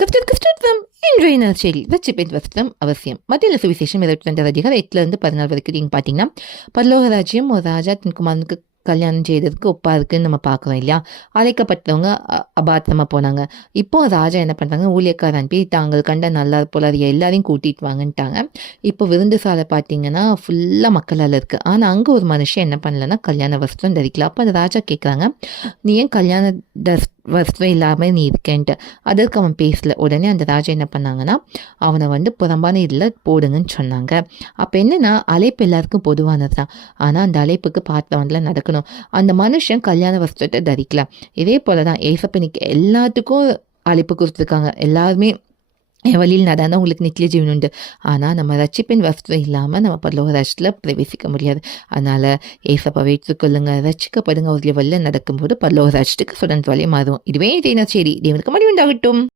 கிறிஸ்துவம் இன்றைய நற்செய்தி ரட்சிப்பின் வஸ்திரம் அவசியம். மத்திய சுவிசேஷம் 22:8-14 வரைக்கும் நீங்கள் பார்த்தீங்கன்னா, பரலோக ராஜ்யம் ஒரு ராஜா தன் குமாரனுக்கு கல்யாணம் செய்யறதுக்கு ஒப்பா இருக்குன்னு நம்ம பார்க்குறோம் இல்லையா. அழைக்கப்பட்டவங்க அபாத்திரமா போனாங்க. இப்போ ராஜா என்ன பண்ணுறாங்க, ஊழியக்காரன் அனுப்பி தாங்கள் கண்ட நல்லா போல அது எல்லாரையும் கூட்டிட்டு வாங்கன்ட்டாங்க. இப்போ விருந்து சாலை பார்த்தீங்கன்னா ஃபுல்லாக மக்களால் இருக்குது. ஆனால் அங்கே ஒரு மனுஷன் என்ன பண்ணலன்னா கல்யாண வஸ்திரம் தரிக்கல. அப்போ அந்த ராஜா கேட்குறாங்க, நீ ஏன் கல்யாண வஸ்திரம் இல்லாமல் நீ இருக்கேன்ட்டு. அதற்கு அவன் பேசல. உடனே அந்த ராஜா என்ன பண்ணாங்கன்னா அவனை புறம்பான இதில் போடுங்கன்னு சொன்னாங்க. அப்போ என்னன்னா, அழைப்பு எல்லாருக்கும் பொதுவானது தான். ஆனால் அந்த அழைப்புக்கு பார்த்தவன்ல நடக்கணும். அந்த மனுஷன் கல்யாண வஸ்திரத்தை தரிக்கலாம். இதே போல தான் ஏசப்பனிக்கு எல்லாத்துக்கும் அழைப்பு கொடுத்துருக்காங்க. எல்லாருமே வழியில் நடந்தால் உங்களுக்கு நித்திய ஜீவன் உண்டு. ஆனால் நம்ம ரட்சிப்பின் வஸ்திரம் இல்லாமல் நம்ம பரலோக ராஜ்யத்தில் பிரவேசிக்க முடியாது. அதனால் ஏசப்பா வைத்துக்கொள்ளுங்க, ரட்சிக்கப்படுங்க. ஒரு வழியில் நடக்கும்போது பரலோக ராஜ்யத்துக்கு சுதந்திர வழியை மாறும். இதுவே நற்செய்தி. தேவனுக்கு மகிமை உண்டாகட்டும்.